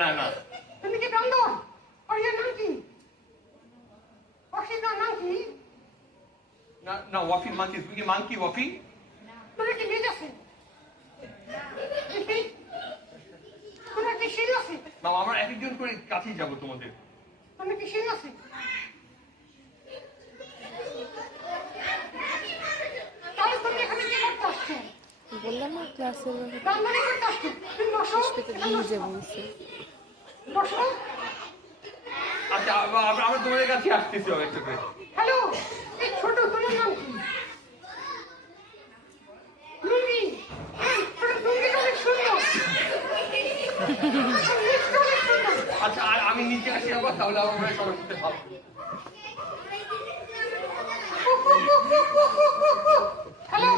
না না তুমি কি বান্দর? আর এর নাম কি? অসিতার নাম কি? না না ওয়াফি মাঙ্কি। তুমি কি মাঙ্কি ওয়াফি? তোরা কি বেজ আছে? তোরা কি শিল আছে? না আমরা এক একজন করে কাছেই যাবো তোমাদের। তোমরা কি শিল আছে? তাহলে তুমি এখানে কি করতে আসছো? বললাম না ক্লাসের রান্নানি করতে আসছো? তুমি বসো। বুঝে বলছে বসো। আচ্ছা আমরা তোমাদের কাছে আসতেছি একটু করে। হ্যালো, এই ছোট তোমার নাম কি? লুঙ্গি। এই, তোর লুঙ্গিটা অনেক সুন্দর। লুঙ্গিটা অনেক সুন্দর। আচ্ছা আর আমি নিচে আসি আবার, তাহলে আমরা সবাই সাথে ভালো। হ্যালো,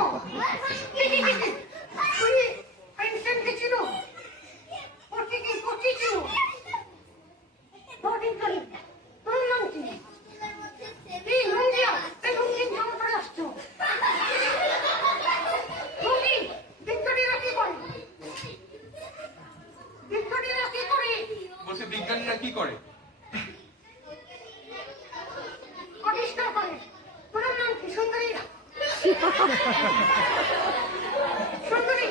তুমি আইনস্টাইনকে চিনো? ওর কি ছিল? নটিং করি। তোমার নাম কি? এই লুঙ্গিয়া, এই লুঙ্গি জামা পরে আসছো। লুঙ্গি, বিজ্ঞানীরা কি করে? বিজ্ঞানীরা কি করে? বলছে বিজ্ঞানীরা কি করে? আবিষ্কার করে। তোমার নাম কি? সুন্দরী। সুন্দরী,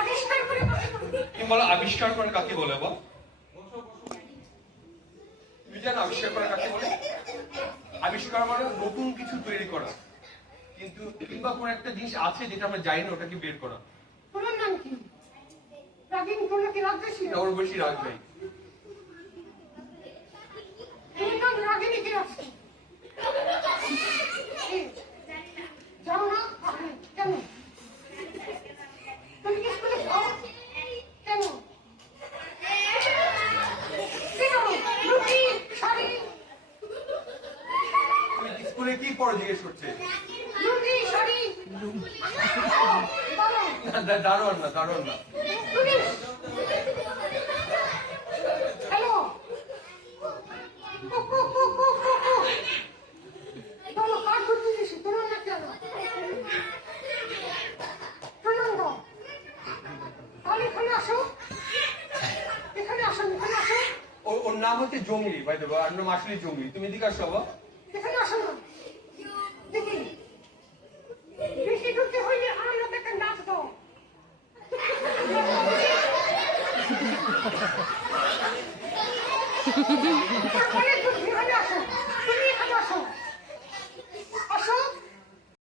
আবিষ্কার করে কাকে বলে? তুমি বলো আবিষ্কার করে কাকে বলে? বল, তুমি জানো আবিষ্কার করা কাকে বলে? আবিষ্কার মানে নতুন কিছু তৈরি করা, কিন্তু কিংবা কোন একটা জিনিস আছে যেটা আমরা জানি না, ওটাকে বের করা। তোমার নাম কি? রাগিনী, তোমরা কি রাগ বেশি? ওর বেশি রাগ নেই। তোমার নাম রাগিনী কি আছে? জানো না? কেন? তুমি কি স্কুলে যাও? কেন? কি করো? লুঙ্গি, শাড়ি? তুমি স্কুলে কি পড়ো জিজ্ঞেস করছে। লুঙ্গি, শাড়ি? বলো। দারোয়ান না, দারোয়ান না। পুলিশ। হ্যালো। বলো, কার ধরতে এসে? তোমার না কেন? প্রণাম দাও। তাহলে এখানে আসো। এখানে আসো, এখানে আসো। ওর নাম হচ্ছে জঙ্গলি, বাই দ্য ওয়ে, আর নাম আসলে জঙ্গলি। তুমি এদিকে আসো বাবা।